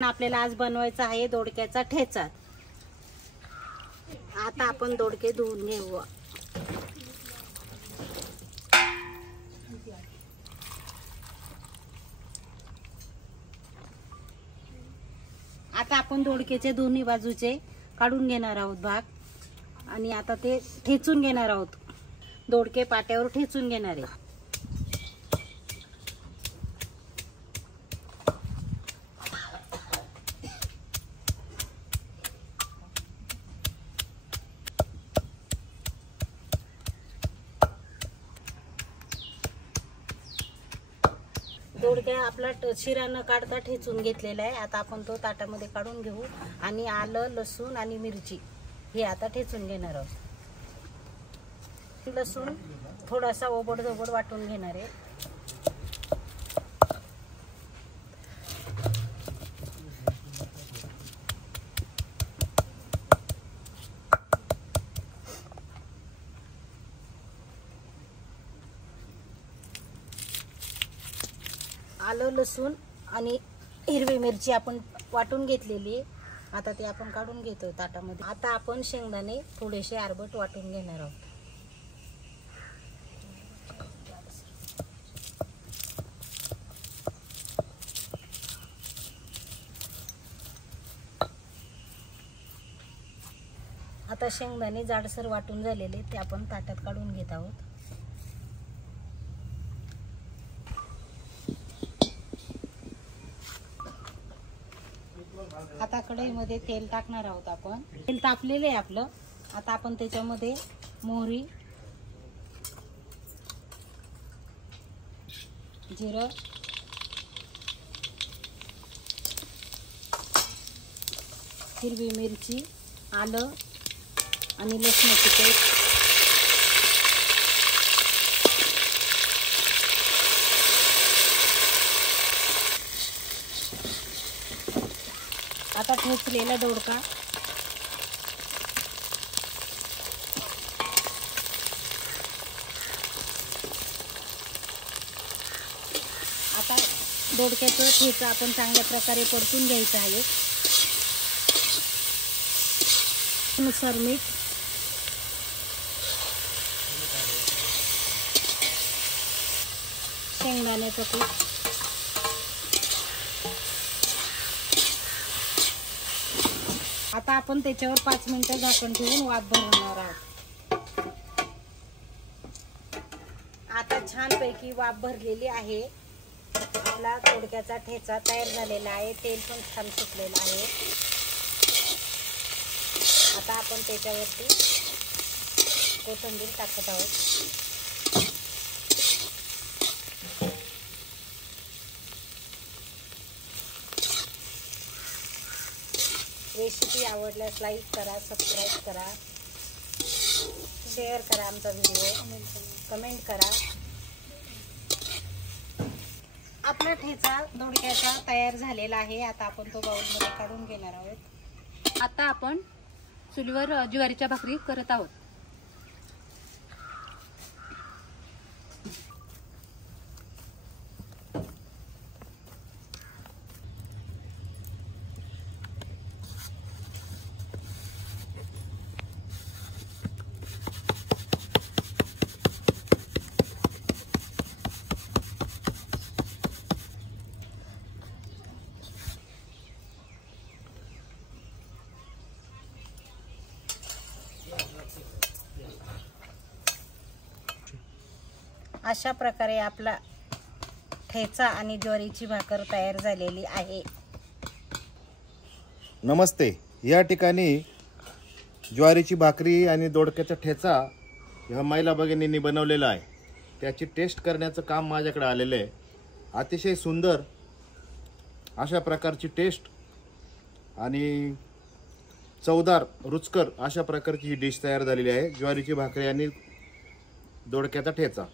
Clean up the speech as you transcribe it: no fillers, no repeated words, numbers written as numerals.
आपल्याला आज बनवायचा आहे दोडक्याचा ठेचा। आता आपण दोडके धुवून घेऊ। आता आपण दोडक्याचे दोन्ही बाजूचे काढून घेणार आहोत भाग आणि आता ते ठेचून घेणार आहोत। दोडके पाट्यावर ठेचून घेणार आहे। दोडक्या आपला शिरा न काढता ठेचून घेतलेला आहे। आता आपण तो ताटामध्ये काढून घेऊ आणि आलं, लसूण आणि मिरची हे आता ठेचून घेणार आहोत। लसूण थोडासा ओबड-धोबड वाटून घेणार आहे। आलं, लसूण आणि हिरवी मिरची आपण वाटून घेतलेली। आता ते आपण काढून घेतो ताटामध्ये। आता आपण शेंगदाणे थोडेसे आरबट वाटून घेणार आहोत। आता शेंगदाणे जाडसर वाटून झालेले ते आपण ताटात काढून घेत आहोत। आता कढईमध्ये तेल टाकणार आहोत आपण। तेल तापलेले आहे आपलं। आता आपण त्याच्यामध्ये मोहरी, जिरं, हिरवी मिरची, आलं आणि लसणाची पेस्ट, आता ठेचलेला दोडका, आता दोडक्याचं ठेचा आपण चांगल्या प्रकारे परतून घ्यायचं आहे। नुसार मीठ, शेंगदाण्याचं कूट, आता आपण त्याच्यावर 5 मिनिटं झाकण ठेवून वाफ भरवणार आहोत। आता छानपैकी वाफ भरलेली आहे। आपला दोडक्याचा ठेचा तयार झालेला आहे। तेल पण छान सुटलेलं आहे। आता आपण त्याच्यावरती कोथिंबीर टाकत आहोत। रेसिपी आवडल्यास लाईक करा, सबस्क्राईब करा, शेअर करा आमचा व्हिडिओ, कमेंट करा। आपला ठेचा दोडक्याचा तयार झालेला आहे। आता आपण तो बाउलमध्ये काढून घेणार आहोत। आता आपण चुलीवर ज्वारीच्या भाकरी करत आहोत। अशा प्रकारे आपला ठेचा आणि ज्वारीची भाकर तयार झालेली आहे। नमस्ते। या ठिकाणी ज्वारीची भाकरी आणि दोडक्याचा ठेचा ह्या महिला भगिनींनी बनवलेला आहे। त्याची टेस्ट करण्याचं काम माझ्याकडे आलेलं आहे। अतिशय सुंदर अशा प्रकारची टेस्ट आणि चवदार रुचकर अशा प्रकारची ही डिश तयार झालेली आहे। ज्वारीची भाकरी आणि दोडक्याचा ठेचा।